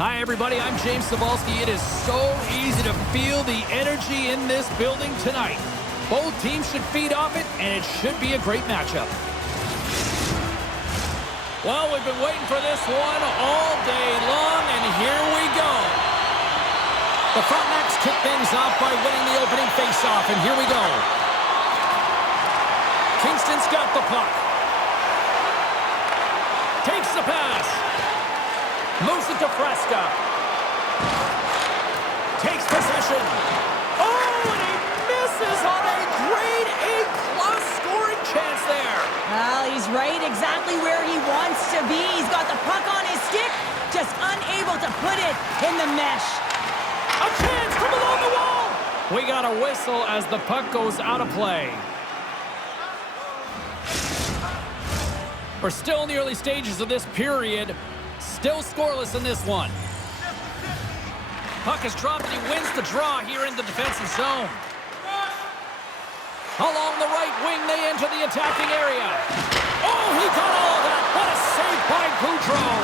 Hi, everybody. I'm James Cebulski. It is so easy to feel the energy in this building tonight. Both teams should feed off it, and it should be a great matchup. Well, we've been waiting for this one all day long, and here we go. The Frontenacs kick things off by winning the opening faceoff, and here we go. Kingston's got the puck. Takes the pass. Moves it to Fresca. Takes possession. Oh, and he misses on a grade A+ scoring chance there. Well, he's right exactly where he wants to be. He's got the puck on his stick, just unable to put it in the mesh. A chance from along the wall. We got a whistle as the puck goes out of play. We're still in the early stages of this period. Still scoreless in this one. Puck is dropped and he wins the draw here in the defensive zone. Along the right wing, they enter the attacking area. Oh, he got all of that. What a save by Gaudreau.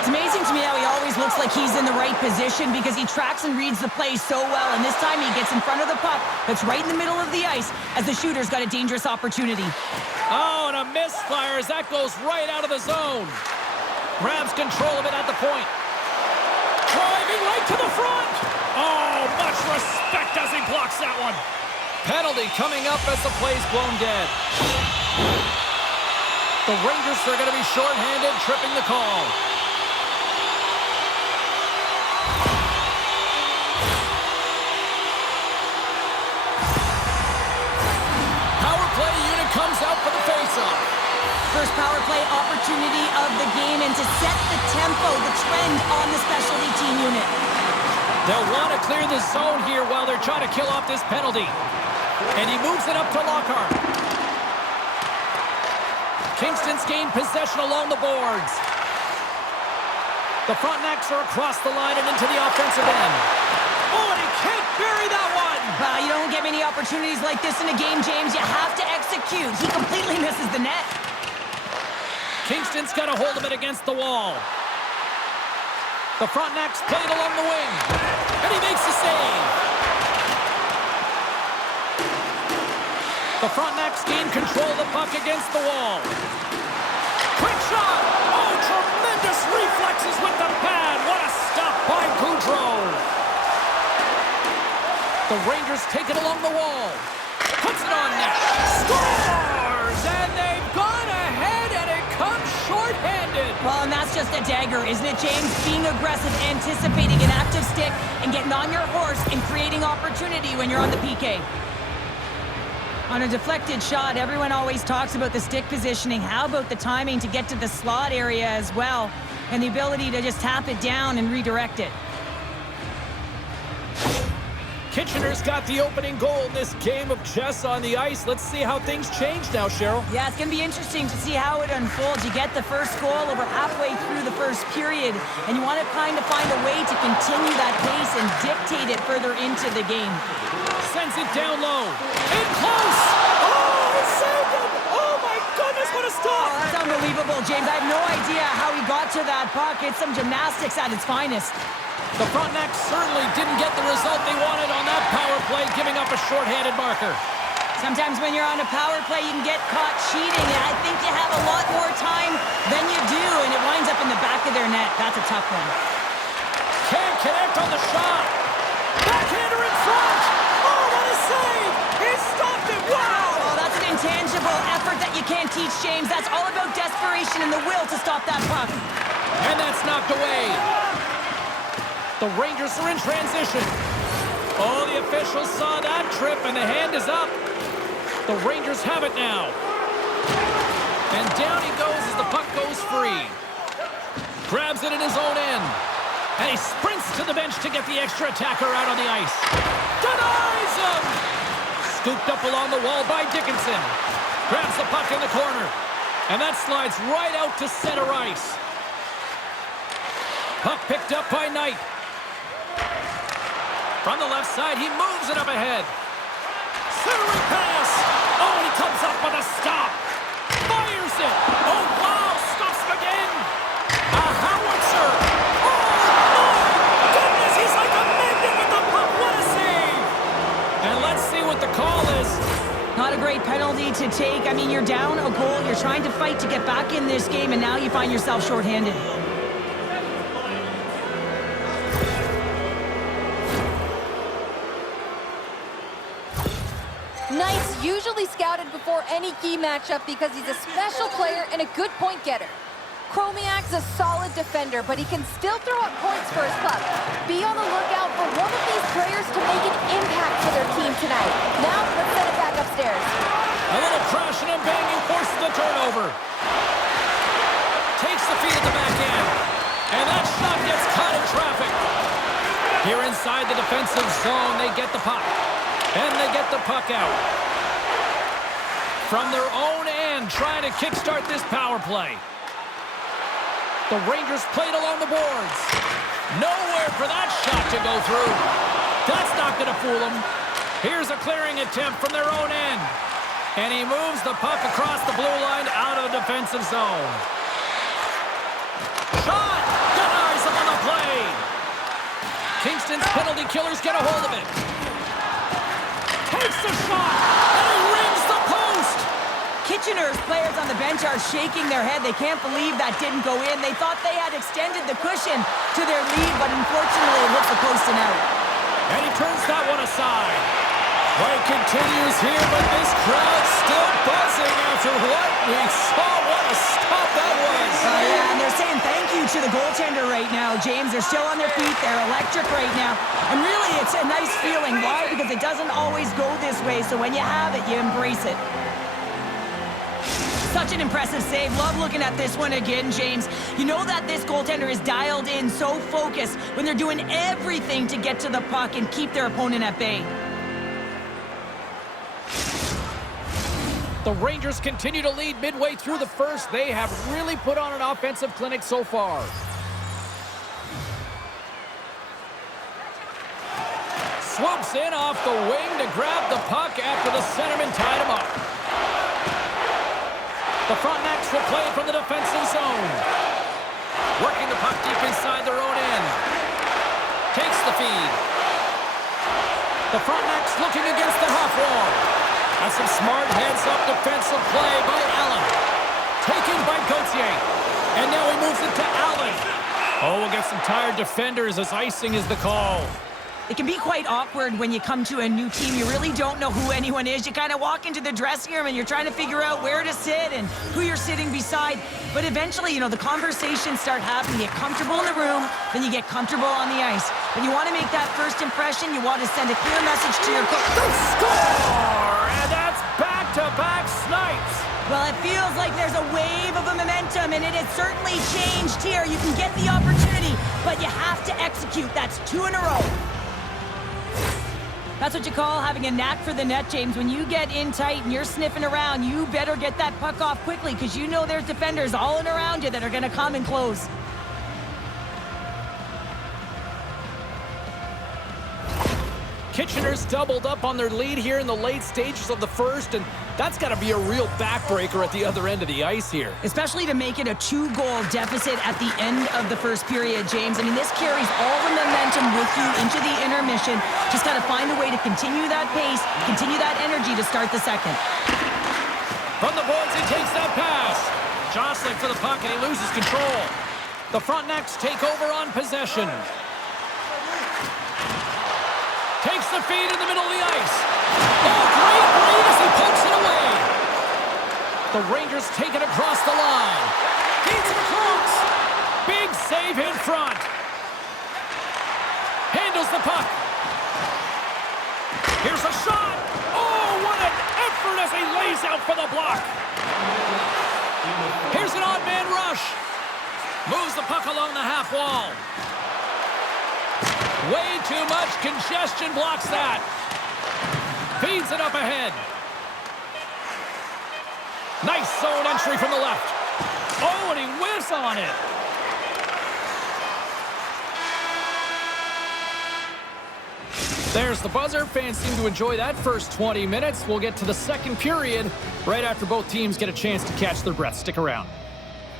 It's amazing to me how he always looks like he's in the right position because he tracks and reads the play so well. And this time he gets in front of the puck that's right in the middle of the ice as the shooter's got a dangerous opportunity. Oh, and a misfire as that goes right out of the zone. Grabs control of it at the point. Driving right to the front. Oh, much respect as he blocks that one. Penalty coming up as the play's blown dead. The Rangers are going to be shorthanded, tripping the call. Power play unit comes out for the faceoff. First power play opportunity of the game, and to set the tempo, the trend on the specialty team unit. They'll want to clear the zone here while they're trying to kill off this penalty. And he moves it up to Lockhart. Kingston's gained possession along the boards. The Frontenacs are across the line and into the offensive end. Oh, and he can't bury that one! You don't get many opportunities like this in a game, James. You have to execute. He completely misses the net. Kingston's got a hold of it against the wall. The Frontenacs play it along the wing. And he makes the save. The Frontenacs gain control of the puck against the wall. Quick shot! Oh, tremendous reflexes with the pad. What a stop by Gaudreau. The Rangers take it along the wall. Puts it on net. Scores! And they've gone ahead, and it comes short-handed. Well, and that's just a dagger, isn't it, James? Being aggressive, anticipating an active stick, and getting on your horse and creating opportunity when you're on the PK. On a deflected shot, everyone always talks about the stick positioning. How about the timing to get to the slot area as well, and the ability to just tap it down and redirect it? Kitchener's got the opening goal in this game of chess on the ice. Let's see how things change now, Cheryl. Yeah, it's going to be interesting to see how it unfolds. You get the first goal over halfway through the first period, and you want to kind of find a way to continue that pace and dictate it further into the game. Sends it down low. In close! Oh, he saved him! Oh, my goodness, what a stop! Oh, that's unbelievable, James. I have no idea how he got to that puck. It's some gymnastics at its finest. The Frontenacs certainly didn't get the result they wanted on that power play, giving up a shorthanded marker. Sometimes when you're on a power play, you can get caught cheating, and I think you have a lot more time than you do, and it winds up in the back of their net. That's a tough one. Can't connect on the shot. Backhander in front. Oh, what a save! He stopped it. Wow! Oh, that's an intangible effort that you can't teach, James. That's all about desperation and the will to stop that puck. And that's knocked away. The Rangers are in transition. Oh, the officials saw that trip, and the hand is up. The Rangers have it now. And down he goes as the puck goes free. Grabs it in his own end. And he sprints to the bench to get the extra attacker out on the ice. Denies him! Scooped up along the wall by Dickinson. Grabs the puck in the corner. And that slides right out to center ice. Puck picked up by Knight. From the left side, he moves it up ahead. Centering pass. Oh, and he comes up with a stop. Fires it. Oh, wow. Stops him again. A howitzer. Oh, to take. I mean, you're down a goal. You're trying to fight to get back in this game, and now you find yourself shorthanded. Knight's usually scouted before any key matchup because he's a special player and a good point getter. Chromiak's a solid defender, but he can still throw up points for his club. Be on the lookout for one of these players to make an impact for their team tonight. Now, let's send it back upstairs. A little crashing and banging forces the turnover. Takes the feed at the back end. And that shot gets caught in traffic. Here inside the defensive zone, they get the puck. And they get the puck out. From their own end, trying to kickstart this power play. The Rangers played along the boards. Nowhere for that shot to go through. That's not going to fool them. Here's a clearing attempt from their own end. And he moves the puck across the blue line out of the defensive zone. Shot! Denies him on the play. Kingston's penalty killers get a hold of it. Takes the shot, and he rings the post. Kitchener's players on the bench are shaking their head. They can't believe that didn't go in. They thought they had extended the cushion to their lead, but unfortunately it hit the post and out. And he turns that one aside. Play continues here, but this crowd's still buzzing after what we saw. What a stop that was. Yeah, and they're saying thank you to the goaltender right now, James. They're still on their feet. They're electric right now. And really, it's a nice feeling. Why? Because it doesn't always go this way, so when you have it, you embrace it. Such an impressive save. Love looking at this one again, James. You know that this goaltender is dialed in, so focused when they're doing everything to get to the puck and keep their opponent at bay. The Rangers continue to lead midway through the first. They have really put on an offensive clinic so far. Swoops in off the wing to grab the puck after the centerman tied him up. The Frontenacs will play from the defensive zone. Working the puck deep inside their own end. Takes the feed. The Frontenacs looking against the half wall. That's some smart heads-up defensive play by Allen. Taken by Gauthier. And now he moves it to Allen. Oh, we'll get some tired defenders as icing is the call. It can be quite awkward when you come to a new team. You really don't know who anyone is. You kind of walk into the dressing room and you're trying to figure out where to sit and who you're sitting beside. But eventually, you know, the conversations start happening. You get comfortable in the room, then you get comfortable on the ice. When you want to make that first impression, you want to send a clear message to your coach. Score! And that's back-to-back snipes. Well, it feels like there's a wave of a momentum, and it has certainly changed here. You can get the opportunity, but you have to execute. That's 2 in a row. That's what you call having a knack for the net, James. When you get in tight and you're sniffing around, you better get that puck off quickly because you know there's defenders all in around you that are going to come and close. Kitchener's doubled up on their lead here in the late stages of the first, and that's got to be a real backbreaker at the other end of the ice here. Especially to make it a 2-goal deficit at the end of the first period, James. I mean, this carries all the momentum with you into the intermission. Just got to find a way to continue that pace, continue that energy to start the second. From the boards, he takes that pass. Jostling for the puck, and he loses control. The Frontenacs take over on possession. Takes the feed in the middle of the ice. Oh, great read as he pokes it away. The Rangers take it across the line. Feeds it across. Big save in front. Handles the puck. Here's a shot. Oh, what an effort as he lays out for the block. Here's an odd man rush. Moves the puck along the half wall. Way too much congestion blocks that. Feeds it up ahead. Nice zone entry from the left. Oh, and he whiffs on it. There's the buzzer. Fans seem to enjoy that first 20 minutes. We'll get to the second period right after both teams get a chance to catch their breath. Stick around.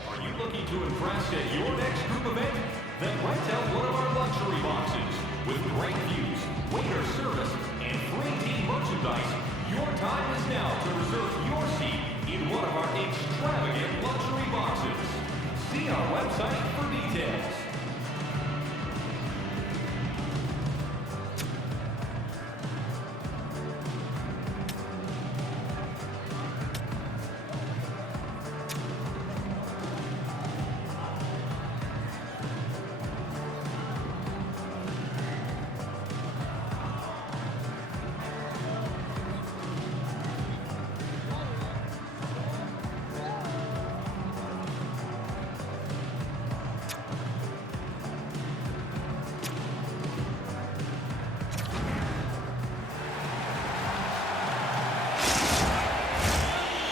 Are you looking to impress at your next group event? Then rent out one of our luxury boxes. With great views, waiter service, and free team merchandise, Your time is now to reserve your seat in one of our extravagant luxury boxes. See our website for details.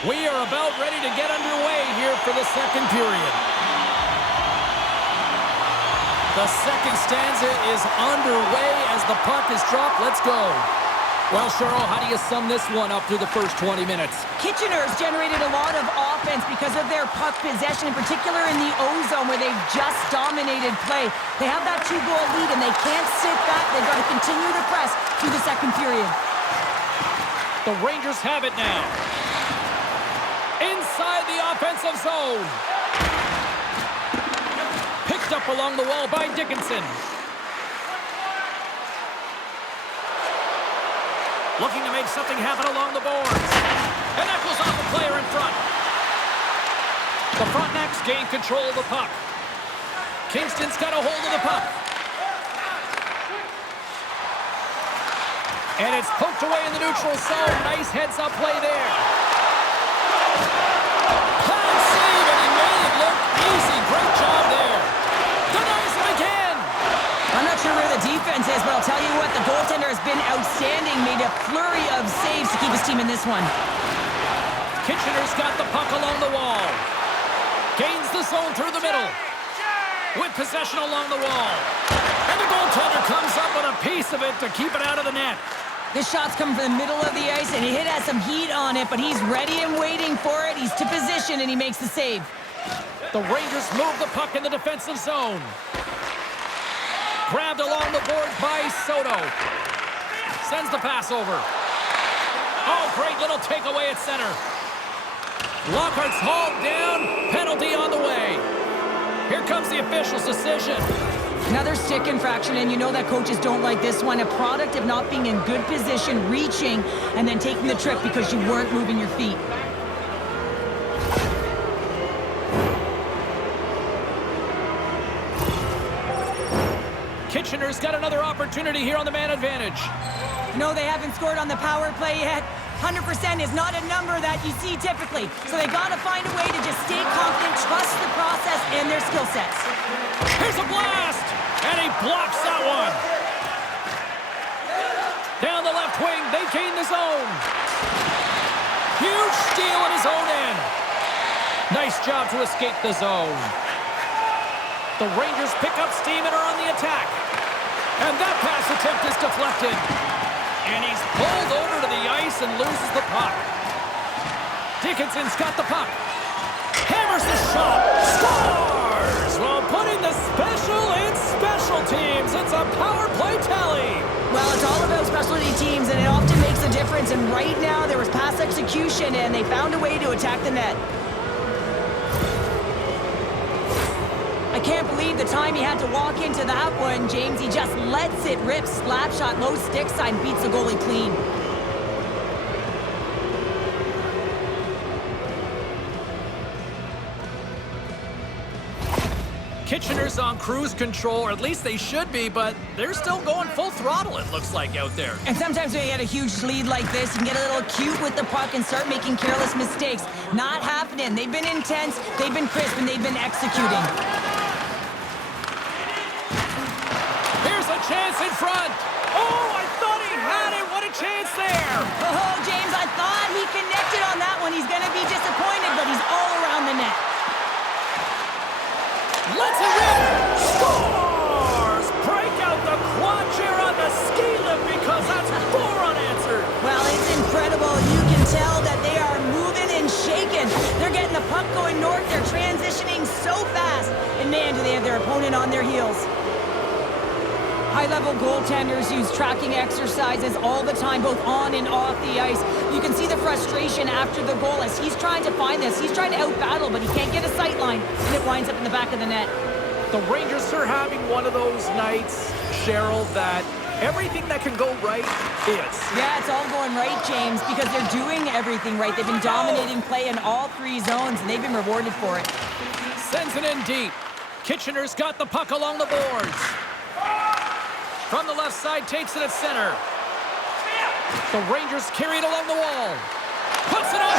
We are about ready to get underway here for the second period. The second stanza is underway as the puck is dropped. Let's go. Well, Cheryl, how do you sum this one up through the first 20 minutes? Kitchener's generated a lot of offense because of their puck possession, in particular in the O-zone where they've just dominated play. They have that 2-goal lead and they can't sit back. They've got to continue to press through the second period. The Rangers have it now. Inside the offensive zone. Picked up along the wall by Dickinson. Looking to make something happen along the boards. And that goes off the player in front. The Frontenacs gain control of the puck. Kingston's got a hold of the puck. And it's poked away in the neutral zone. Nice heads-up play there. High save, and he made it look easy. Great job there. Denies him again. I'm not sure where the defense is, but I'll tell you what, the goaltender has been outstanding. Made a flurry of saves to keep his team in this one. Kitchener's got the puck along the wall. Gains the zone through the middle. With possession along the wall. And the goaltender comes up with a piece of it to keep it out of the net. This shot's coming from the middle of the ice, and it has some heat on it, but he's ready and waiting for it. He's to position, and he makes the save. The Rangers move the puck in the defensive zone. Grabbed along the boards by Soto. Sends the pass over. Oh, great little takeaway at center. Lockhart's hauled down. Penalty on the way. Here comes the official's decision. Another stick infraction, and you know that coaches don't like this one. A product of not being in good position, reaching, and then taking the trip because you weren't moving your feet. Kitchener's got another opportunity here on the man advantage. No, they haven't scored on the power play yet. 100% is not a number that you see typically. So they got to find a way to just stay confident, trust the process and their skill sets. Here's a blast! And he blocks that one. Down the left wing, they gain the zone. Huge steal at his own end. Nice job to escape the zone. The Rangers pick up steam and are on the attack. And that pass attempt is deflected. And he's pulled over to the ice and loses the puck. Dickinson's got the puck. Hammers the shot. Scores! Well, putting the special in special teams. It's a power play tally. Well, it's all about specialty teams, and it often makes a difference. And right now, there was pass execution, and they found a way to attack the net. I can't believe the time he had to walk into that one, James. He just lets it rip, slap shot, low stick side, beats the goalie clean. Kitchener's on cruise control, or at least they should be, but they're still going full throttle, it looks like, out there. And sometimes when you get a huge lead like this, you can get a little cute with the puck and start making careless mistakes. Not happening. They've been intense, they've been crisp, and they've been executing. Here's a chance in front. Oh, I thought he had it. What a chance there. Oh, James, I thought he connected on that one. He's going to be disappointed, but he's all around the net. Let's it rip. Scores! Break out the quad chair on the ski lift because that's 4 unanswered. Well, it's incredible. You can tell that they are moving and shaking. They're getting the puck going north. They're transitioning so fast. And man, do they have their opponent on their heels. High-level goaltenders use tracking exercises all the time, both on and off the ice. You can see the frustration after the goal as he's trying to find this. He's trying to out-battle, but he can't get a sight line, and it winds up in the back of the net. The Rangers are having one of those nights, Cheryl, that everything that can go right is. Yeah, it's all going right, James, because they're doing everything right. They've been dominating play in all three zones, and they've been rewarded for it. Sends it in deep. Kitchener's got the puck along the boards. From the left side, takes it at center. The Rangers carry it along the wall. Puts it on.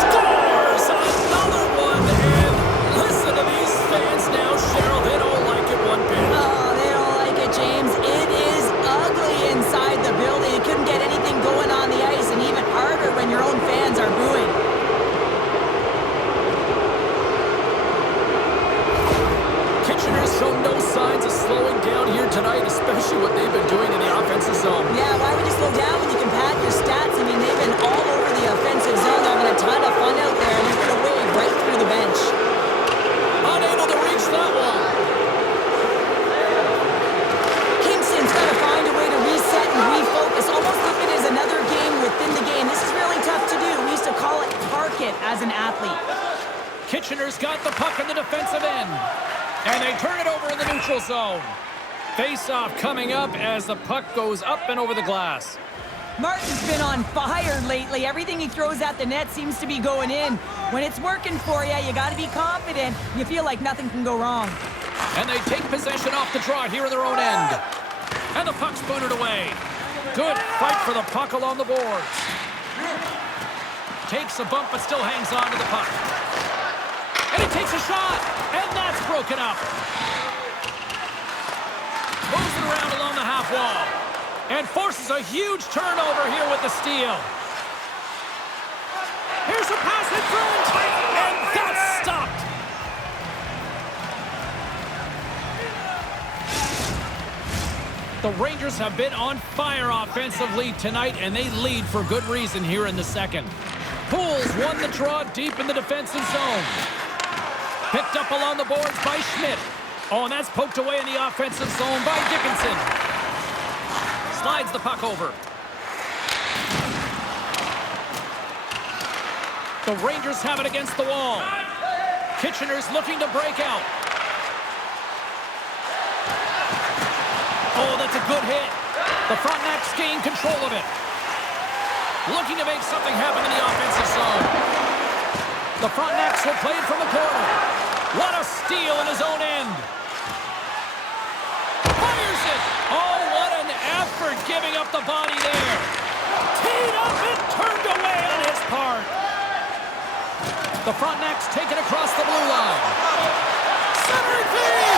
Scores another one. And listen to these fans now, Cheryl. They don't like it one bit. Oh, they don't like it, James. It is ugly inside the building. You couldn't get anything going on the ice, and even harder when your own fans are booing. Kitchener's shown no signs of slowing down here tonight, especially what they've been doing in the offensive zone. Yeah, why would you slow down when you can pad your stats? I mean, they've been all over the offensive zone, having a ton of fun out there, and they're going to wave right through the bench. Unable to reach that one. Kingston's got to find a way to reset and refocus. Almost look at it as another game within the game. This is really tough to do. We used to call it park it as an athlete. Kitchener's got the puck in the defensive end. And they turn it over in the neutral zone. Face-off coming up as the puck goes up and over the glass. Martin's been on fire lately. Everything he throws at the net seems to be going in. When it's working for you, you got to be confident. You feel like nothing can go wrong. And they take possession off the draw here in their own end. And the puck's booted away. Good fight for the puck along the boards. Takes a bump but still hangs on to the puck. And he takes a shot. And that's broken up. Moves it around along the half wall. And forces a huge turnover here with the steal. Here's a pass in front. And that's stopped. The Rangers have been on fire offensively tonight, and they lead for good reason here in the second. Pools won the draw deep in the defensive zone. Picked up along the boards by Schmidt. Oh, and that's poked away in the offensive zone by Dickinson. Slides the puck over. The Rangers have it against the wall. Kitchener's looking to break out. Oh, that's a good hit. The Frontenacs gain control of it. Looking to make something happen in the offensive zone. The Frontenacs will play it from the corner. What a steal in his own end. Fires it. Oh, what an effort giving up the body there. Teed up and turned away on his part. The Frontenacs take it across the blue line. Centering feed.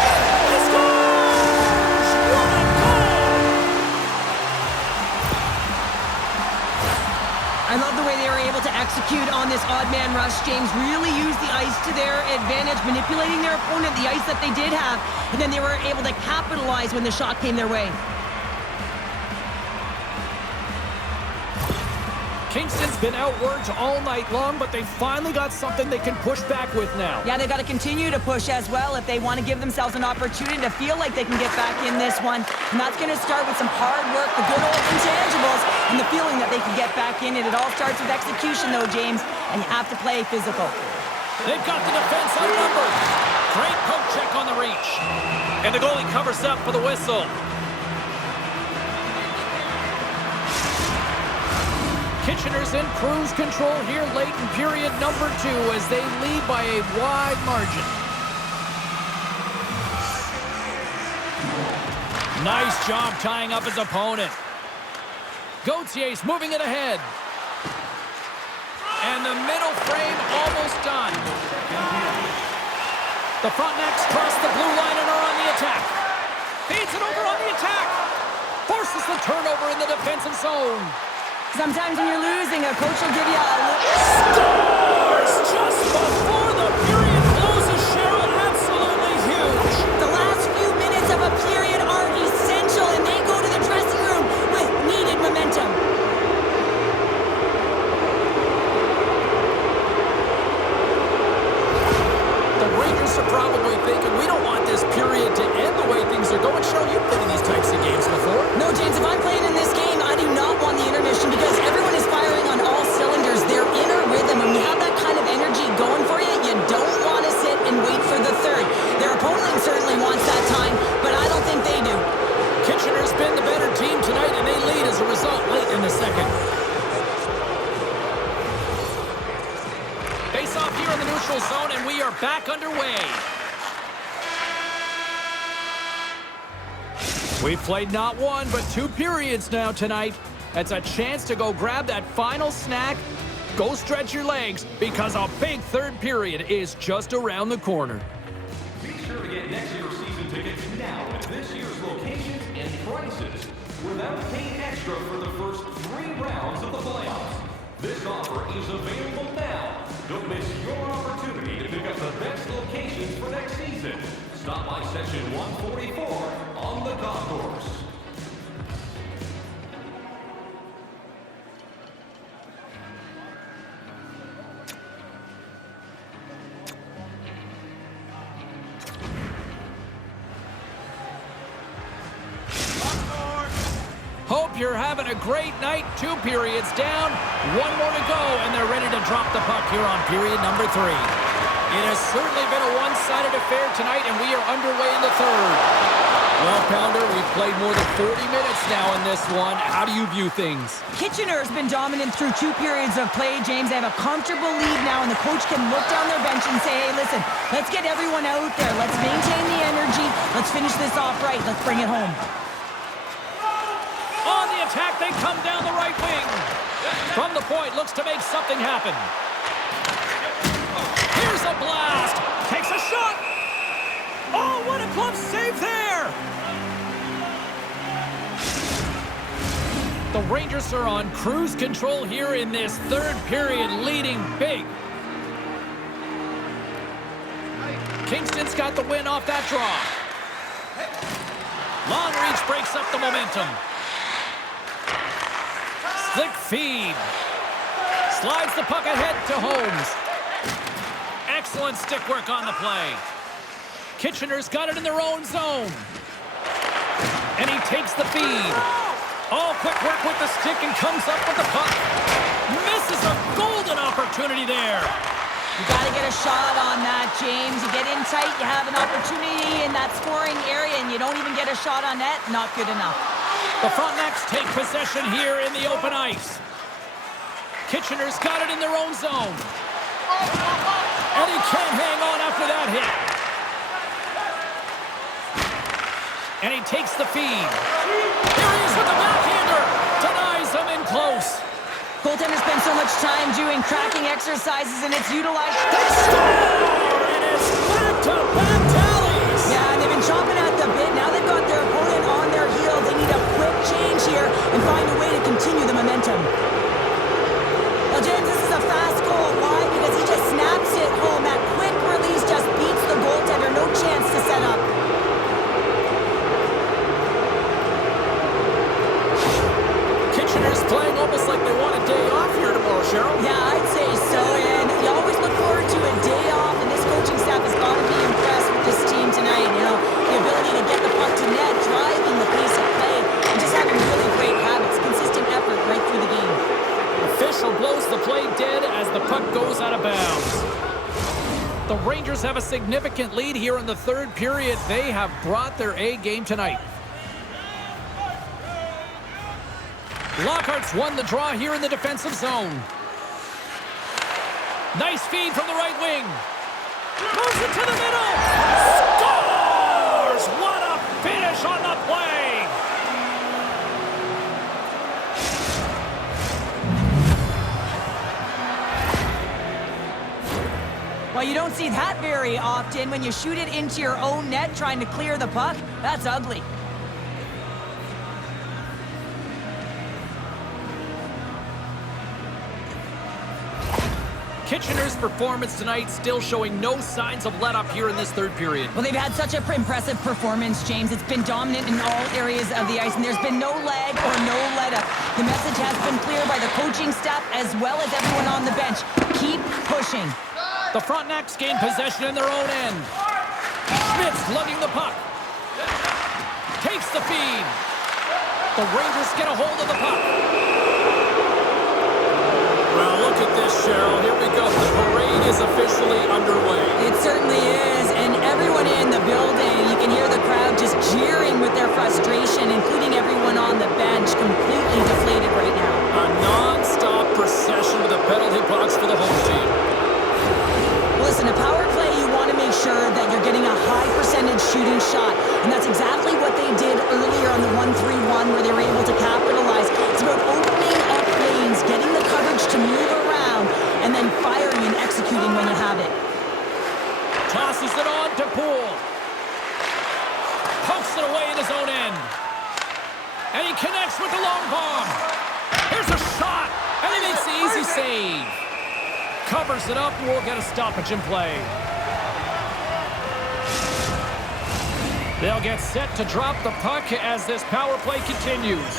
He scores! What a goal! I love the way they were able to execute on this odd man rush, James. Really used the ice to their advantage, manipulating their opponent, the ice that they did have, and then they were able to capitalize when the shot came their way. Kingston's been outworked all night long, but they finally got something they can push back with now. Yeah, they got to continue to push as well if they want to give themselves an opportunity to feel like they can get back in this one. And that's going to start with some hard work, the good old intangibles, and the feeling that they can get back in it. It all starts with execution, though, James, and you have to play physical. They've got the defense outnumbered. Great poke check on the reach. And the goalie covers up for the whistle. Kitchener's in cruise control here late in period number 2 as they lead by a wide margin. Nice job tying up his opponent. Gauthier's moving it ahead. And the middle frame almost done. The Frontenacs cross the blue line and are on the attack. Feeds it over on the attack. Forces the turnover in the defensive zone. Sometimes when you're losing, a coach will give you a look. Scores just before the period closes, Cheryl. Absolutely huge. The last few minutes of a period are essential, and they go to the dressing room with needed momentum. The Rangers are probably thinking, we don't want this period to end the way things are going. Cheryl, you've been in these types of neutral zone, and we are back underway. We've played not one, but 2 periods now tonight. It's a chance to go grab that final snack, go stretch your legs, because a big third period is just around the corner. Be sure to get next year's season tickets now at this year's locations and prices without paying extra for the first 3 rounds of the playoffs. This offer is available now. Don't miss your opportunity to pick up the best locations for next season. Stop by section 144 on the golf course. Hope you're having a great night. 2 periods down, 1 more to go, and they're ready to drop the puck here on period number 3. It has certainly been a one-sided affair tonight, and we are underway in the third. Well, Pounder, we've played more than 40 minutes now in this one. How do you view things? Kitchener's been dominant through 2 periods of play, James. They have a comfortable lead now, and the coach can look down their bench and say, hey, listen, let's get everyone out there. Let's maintain the energy. Let's finish this off right. Let's bring it home. On the attack, they come down the right wing. From the point, looks to make something happen. Here's a blast. Takes a shot. Oh, what a glove save there. The Rangers are on cruise control here in this third period, leading big. Kingston's got the win off that draw. Long reach breaks up the momentum. Slick feed. Slides the puck ahead to Holmes. Excellent stick work on the play. Kitchener's got it in their own zone. And he takes the feed. Oh, quick work with the stick and comes up with the puck. Misses a golden opportunity there. You got to get a shot on that, James. You get in tight, you have an opportunity in that scoring area, and you don't even get a shot on net. Not good enough. The Frontenacs take possession here in the open ice. Kitchener's got it in their own zone. And he can't hang on after that hit. And he takes the feed. Here he is with the backhander. Denies him in close. Goaltenders spend so much time doing cracking exercises, and it's utilized. They score! And it's back-to-back tallies. Yeah, and they've been chomping at the bit. Now they've got their opponent on their heels. They need a quick change here and find a way to continue the momentum. Well, James, this is a fast goal. Why? Because he just snaps it home. That quick release just beats the goaltender. No chance to set up. Kitchener's playing almost like they want a day off here tomorrow, Cheryl. Yeah, I'd say so. And you always look forward to a day off, and this coaching staff has got to be impressed with this team tonight. You know, the ability to get the puck to net, driving the pace of play, and just having really great habits, consistent effort right through the game. Official blows the play dead as the puck goes out of bounds. The Rangers have a significant lead here in the third period. They have brought their A game tonight. Lockhart's won the draw here in the defensive zone. Nice feed from the right wing. Moves it to the middle. Scores! What a finish on the play! Well, you don't see that very often when you shoot it into your own net trying to clear the puck. That's ugly. Kitchener's performance tonight still showing no signs of let-up here in this third period. Well, they've had such an impressive performance, James. It's been dominant in all areas of the ice, and there's been no lag or no let-up. The message has been clear by the coaching staff as well as everyone on the bench. Keep pushing. The Frontenacs gain possession in their own end. Schmidt's lugging the puck. Takes the feed. The Rangers get a hold of the puck. Well, look at this, Cheryl. Here we go. The parade is officially underway. It certainly is, and everyone in the building, you can hear the crowd just jeering with their frustration, including everyone on the bench, completely deflated right now. A non-stop procession to the penalty box for the home team. Listen, a shooting shot. And that's exactly what they did earlier on the 1-3-1 where they were able to capitalize. It's about opening up lanes, getting the coverage to move around, and then firing and executing when you have it. Tosses it on to Poole. Pokes it away in his own end. And he connects with the long bomb. Here's a shot. And he makes the easy save. Covers it up and we'll get a stoppage in play. They'll get set to drop the puck as this power play continues.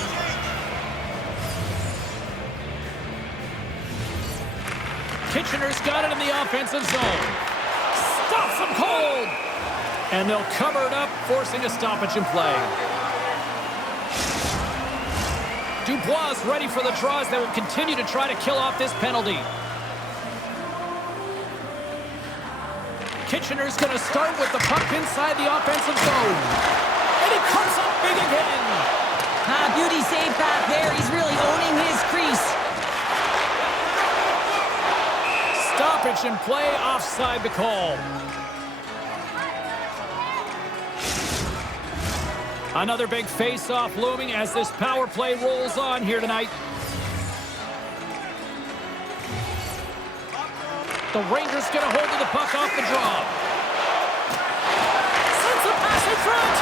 Kitchener's got it in the offensive zone. Stops him cold. And they'll cover it up, forcing a stoppage in play. Dubois is ready for the draws. They will continue to try to kill off this penalty. Kitchener's going to start with the puck inside the offensive zone. And he comes up big again. Beauty save back there. He's really owning his crease. Stoppage in play, offside the call. Another big face-off looming as this power play rolls on here tonight. The Rangers get a hold of the puck off the draw. Sends a pass in front.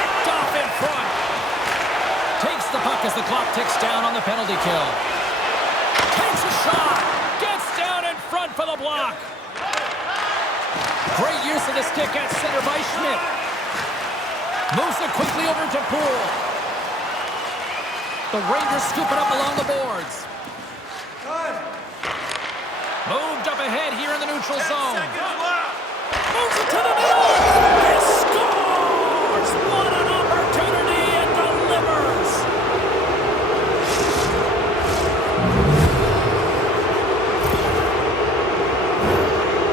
Picked off in front. Takes the puck as the clock ticks down on the penalty kill. Takes a shot. Gets down in front for the block. Great use of the stick at center by Schmidt. Moves it quickly over to Poole. The Rangers scoop it up along the boards. Moved up ahead here in the neutral zone. Moves it to the middle. He scores! What an opportunity and delivers!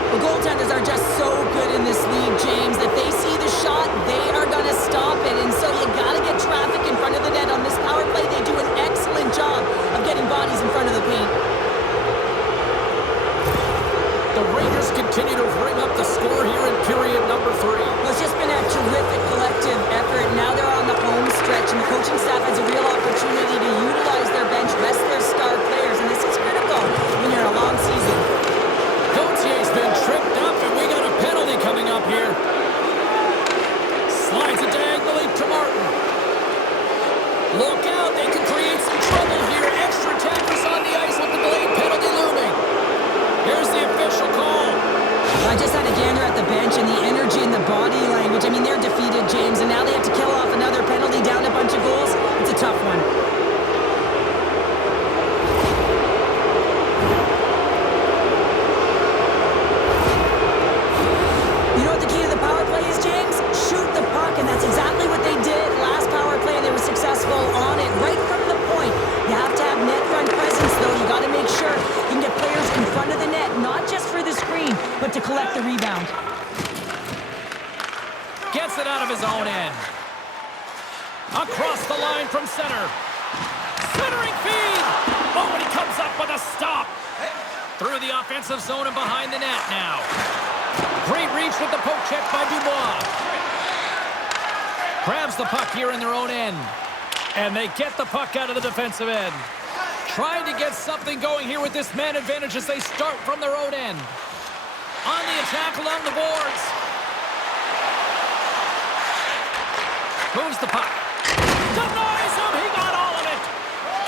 The goaltenders are just so good in this league, James. If they see the shot, they are going to stop it. And so you got to get traffic in front of the net. On this power play, they do an excellent job of getting bodies in front of the paint. The Rangers continue to bring up the score here in period number 3. Well, it's just been a terrific collective effort. Now they're on the home stretch, and the coaching staff has a real opportunity to utilize their bench, rest their star players, and this is critical when you're in a long season. Gauthier's been tripped up, and we got a penalty coming up here. Slides it diagonally to Martin. Look out, they can create some trouble here. Extra attackers on the ice with the delayed penalty looming. Here's the official call. I just had a gander at the bench, and the energy and the body language. I mean, they're defeated, James, and now they have to kill off another penalty, down a bunch of goals. It's a tough one. You know what the key to the power play is, James? Shoot the puck, and that's exactly what they did last power play, and they were successful on it right from the point. You have to have net front presence, though. You got to make sure you can get players in front of the net, not just for the screen, but to collect the rebound. Gets it out of his own end. Across the line from center. Centering feed. Oh, and he comes up with a stop. Through the offensive zone and behind the net now. Great reach with the poke check by Dubois. Grabs the puck here in their own end. And they get the puck out of the defensive end. Trying to get something going here with this man advantage as they start from their own end. On the attack along the boards. Moves the puck. Denies him. He got all of it.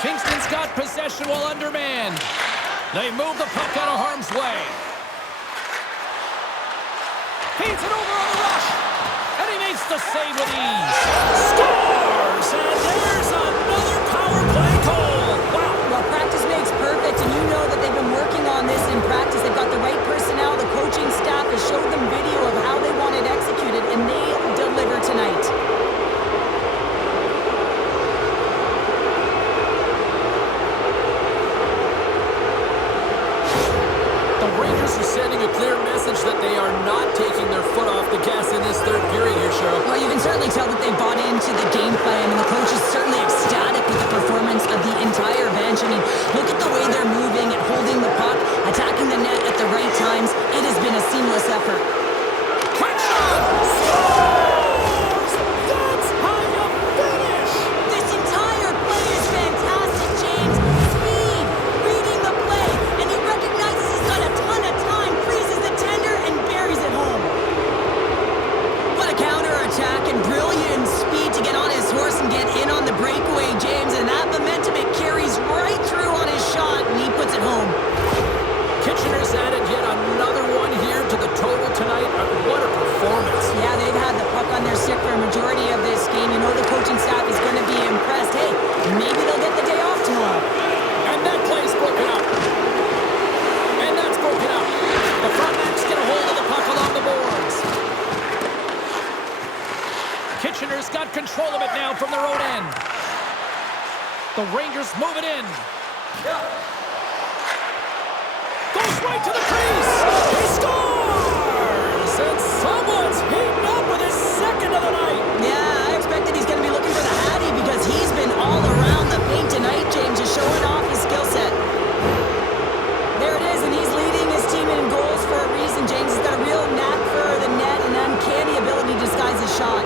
Kingston's got possession while undermanned. They move the puck out of harm's way. Feeds it over on the rush. And he makes the save with ease. Scores! And there's another power play goal. Wow. Well, practice makes perfect, and you know that they've been working on this in practice. They've got the right personnel. The coaching staff has showed them video of how they want it executed, and they deliver tonight. The Rangers are sending a clear message that they are not taking their foot off the James, and that momentum, it carries right through on his shot, and he puts it home. Kitchener's added yet another one here to the total tonight. What a performance. Yeah, they've had the puck on their stick for a majority of this game. You know the coaching staff is going to be impressed. Hey, maybe they'll get the day off tomorrow. And that play's broken up. And that's broken up. The Frontenacs get a hold of the puck along the boards. Kitchener's got control of it now from their own end. The Rangers move it in. Goes right to the crease. He scores! And someone's heating up with his second of the night. Yeah, I expected he's going to be looking for the Hattie because he's been all around the paint tonight. James is showing off his skill set. There it is, and he's leading his team in goals for a reason. James has got a real knack for the net and uncanny ability to disguise his shot.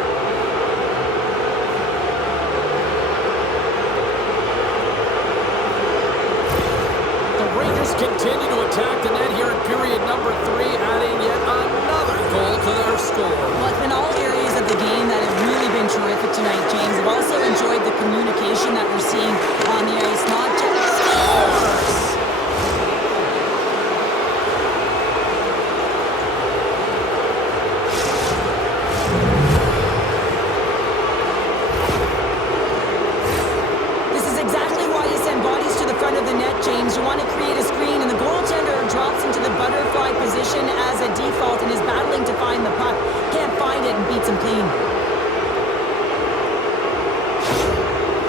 Continue to attack the net here in period number 3, adding yet another goal to their score. Well, it's been all areas of the game that have really been terrific tonight, James. I've also enjoyed the communication that we're seeing on the ice. Not just scores! This is exactly why you send bodies to the front of the net, James. You want to create a screen, and the goaltender drops into the butterfly position as a default and is battling to find the puck. Can't find it and beats him clean.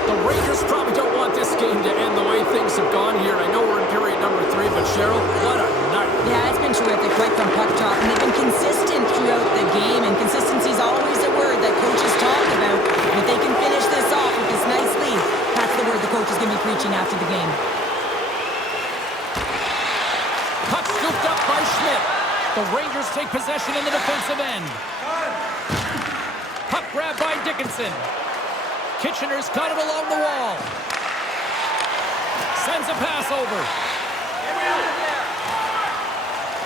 The Rangers probably don't want this game to end the way things have gone here. I know we're in period number 3, but Cheryl, what a night. Yeah, it's been terrific right from puck drop, and they've been consistent throughout the game, and consistency is always a word that coaches talk about. If they can finish this off with this nice lead, that's the word the coach is going to be preaching after the game. Puck scooped up by Schmidt. The Rangers take possession in the defensive end. Puck grabbed by Dickinson. Kitchener's got it along the wall. Sends a pass over.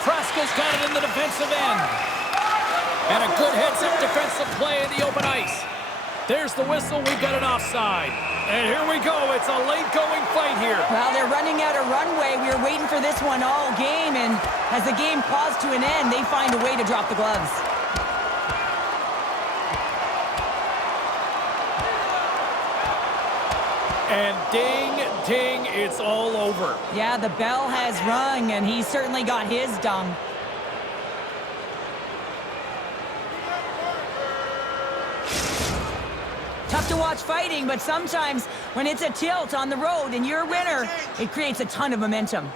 Frasco's got it in the defensive end. And a good heads-up defensive play in the open ice. There's the whistle. We've got an offside. And here we go. It's a late-going fight here. Well, they're running out of runway. We were waiting for this one all game, and as the game paused to an end, they find a way to drop the gloves. And ding, ding, it's all over. Yeah, the bell has rung, and he certainly got his dung. Tough to watch fighting, but sometimes when it's a tilt on the road and you're a winner, it creates a ton of momentum.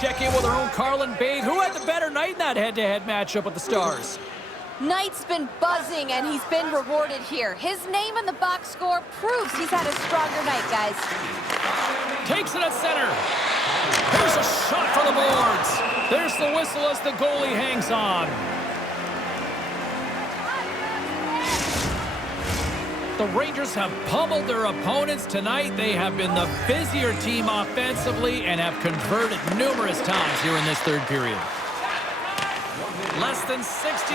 Check in with our own Carlin Bade, who had the better night in that head-to-head matchup with the Stars. Knight's been buzzing, and he's been rewarded here. His name in the box score proves he's had a stronger night, guys. Takes it at center. Here's a shot for the boards. There's the whistle as the goalie hangs on. The Rangers have pummeled their opponents tonight. They have been the busier team offensively and have converted numerous times here in this third period. Less than 60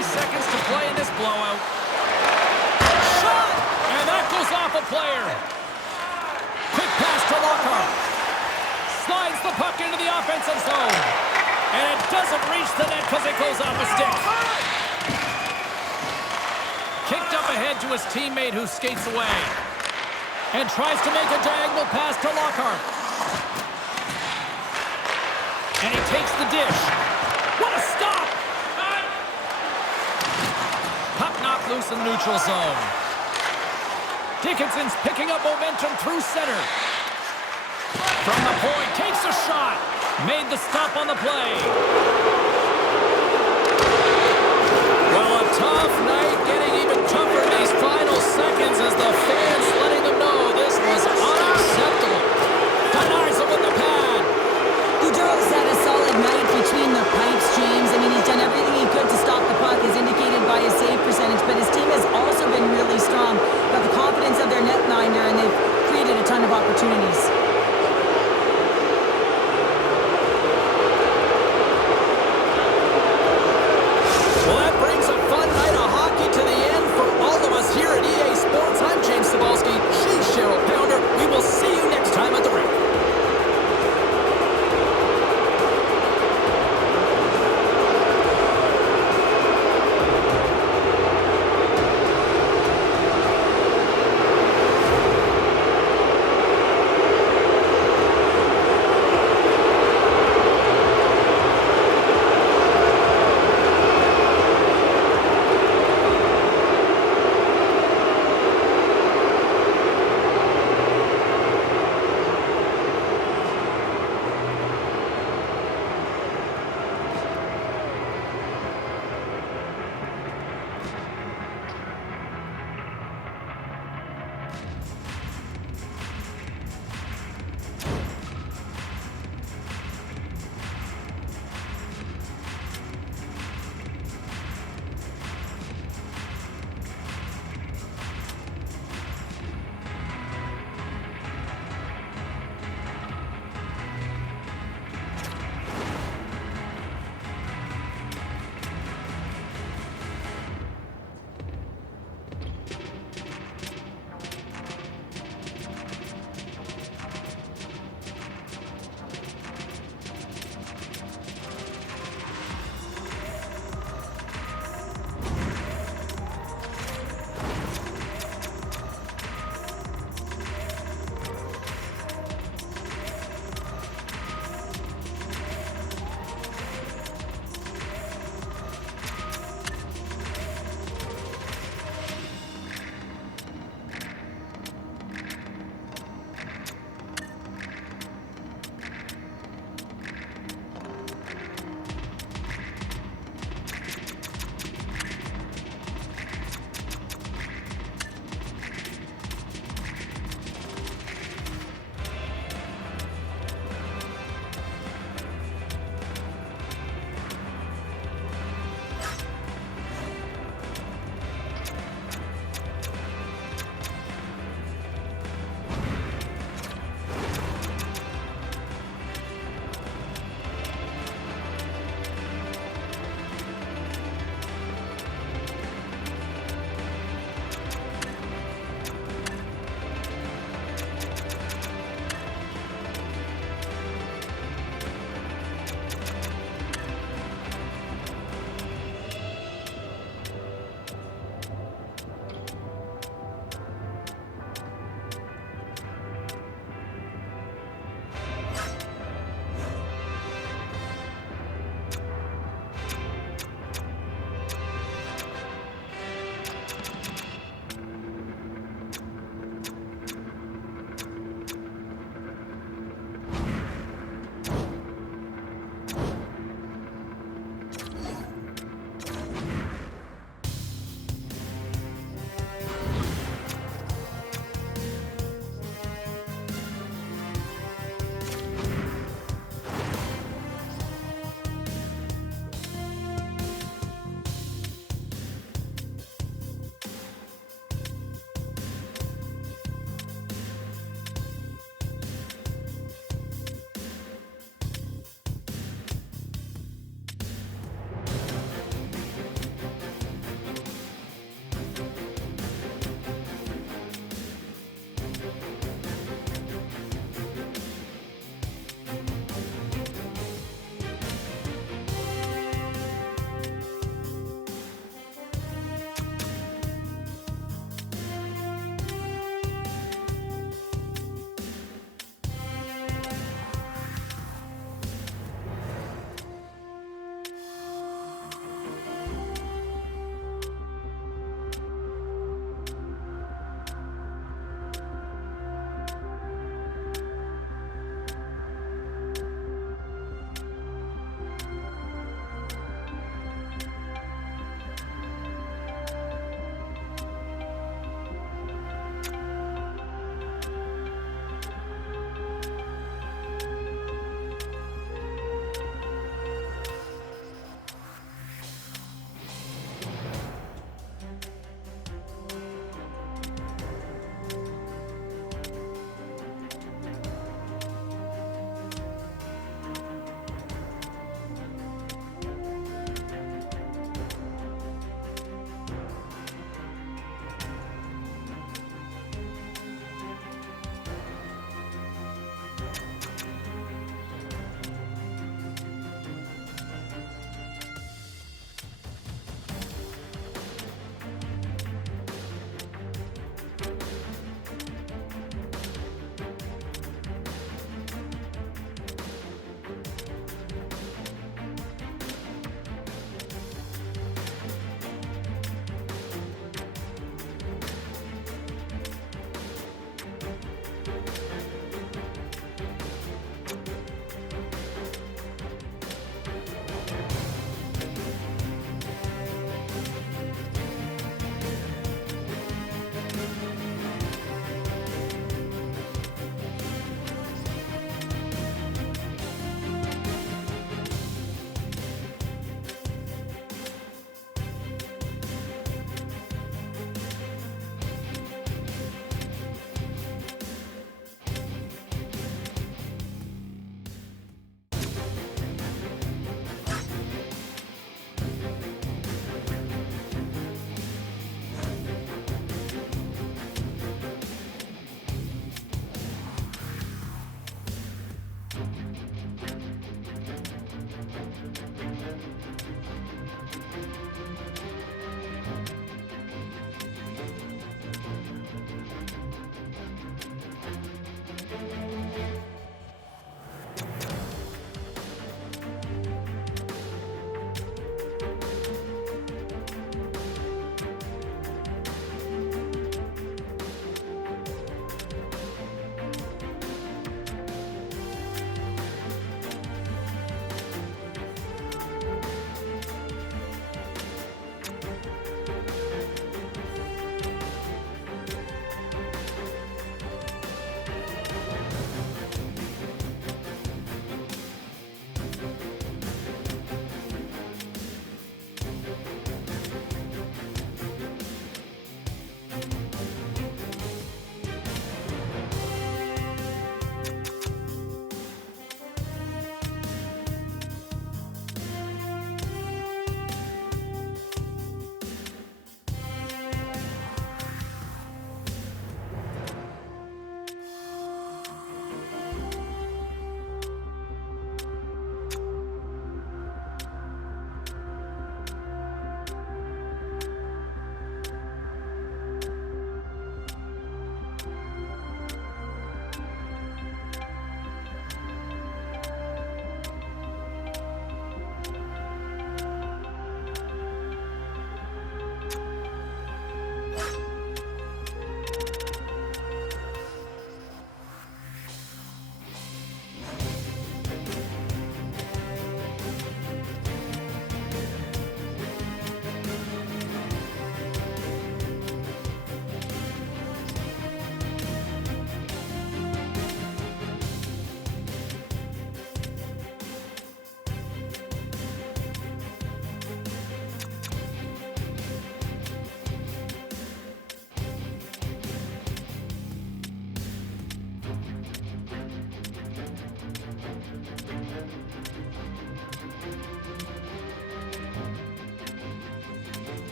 seconds to play in this blowout. Shot! And that goes off a player. Quick pass to Lockhart. Slides the puck into the offensive zone. And it doesn't reach the net because it goes off a stick. Kicked up ahead to his teammate who skates away. And tries to make a diagonal pass to Lockhart. And he takes the dish. What a stop! Puck knocked loose in the neutral zone. Dickinson's picking up momentum through center. From the point, takes a shot. Made the stop on the play.